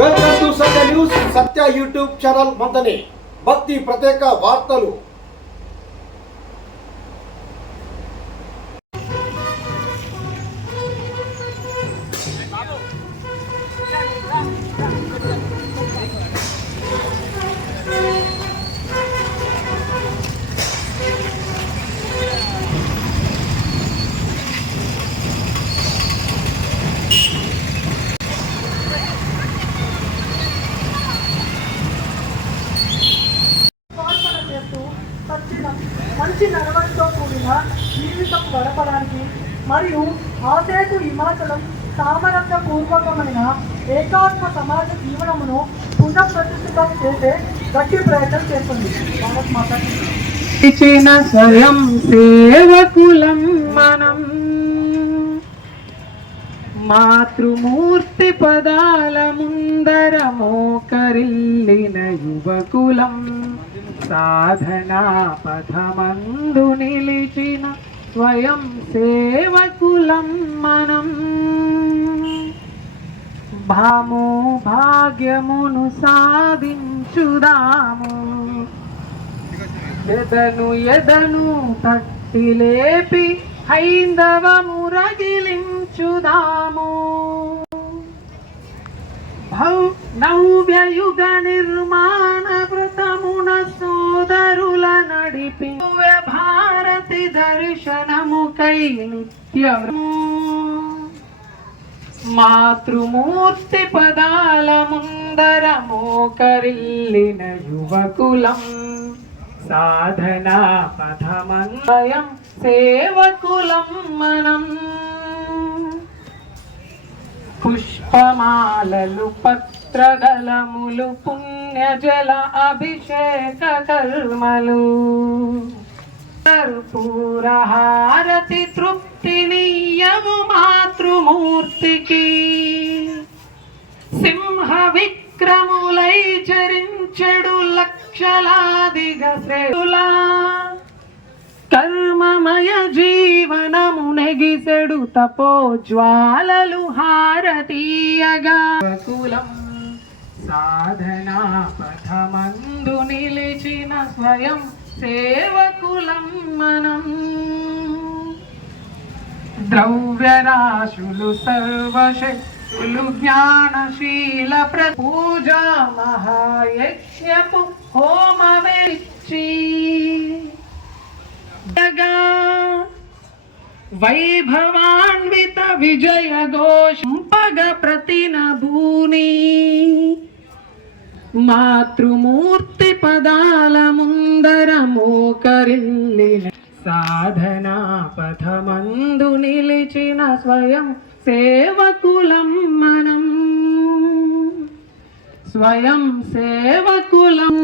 Welcome to Satya news Satya YouTube channel మందని. భక్తి ప్రత్యేక వార్తలు. జీవితం గడపడానికి మరియు ఆసేతు హిమాచలం సామరస్య పూర్వకమైన ఏకాత్మ సమాజ జీవనమును పునఃప్రతిష్ఠితం చేసే గట్టి ప్రయత్నం చేస్తుంది. భారత్ మాత ఇచ్చిన స్వయం సేవకులం మనం. మాతృమూర్తి పదాల ముందర మోకరిల్లిన యువకులం. సాధనా పథమందు నిలిచిన స్వయం సేవకులం మనం. భాము భాగ్యమును సాధించుదాము. ఎదను ఎదను తట్టి లేపి హైందవము రగిలించుదాము. భౌ నవ్యయుగ నిర్మాణ వ్రతమున సోదరుల నడిపి భారతి దర్శనముకై నిత్య మాతృమూర్తి పదాల ముందర మోకరిల్లిన యువకులం. సాధనా పథమన్వయం సేవకులం మనం. పుష్పమాలలు పత్రదళములు పుణ్యజల అభిషేక కర్మలు. కర్పూరహారతి తృప్తినీయము మాతృమూర్తికి. సింహ విక్రములై చరించడు లక్షలాదిగా శ్రేయులా కర్మమయ జీవనము నెగిసెడు తపో జ్వాలలు హారతీయగా. కులం సాధనా పథమందు నిలిచిన స్వయం సేవకులం మనం. ద్రవ్యరాశులు సర్వశక్తులు జ్ఞానశీల ప్ర పూజా మహాయజ్ఞపు హోమవేచ్చి జగా వైభవాన్విత విజయ ఘోషంపగ ప్రతినభూని మాతృమూర్తి పదాల ముందర మోకరిల్లిన సాధనా పథమందు నిలిచిన స్వయం సేవకులం మనం. స్వయం సేవకులం.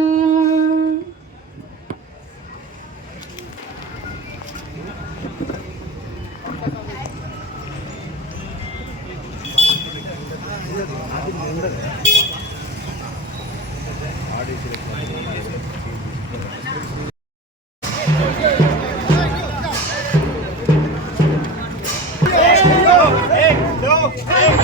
Audition Hey!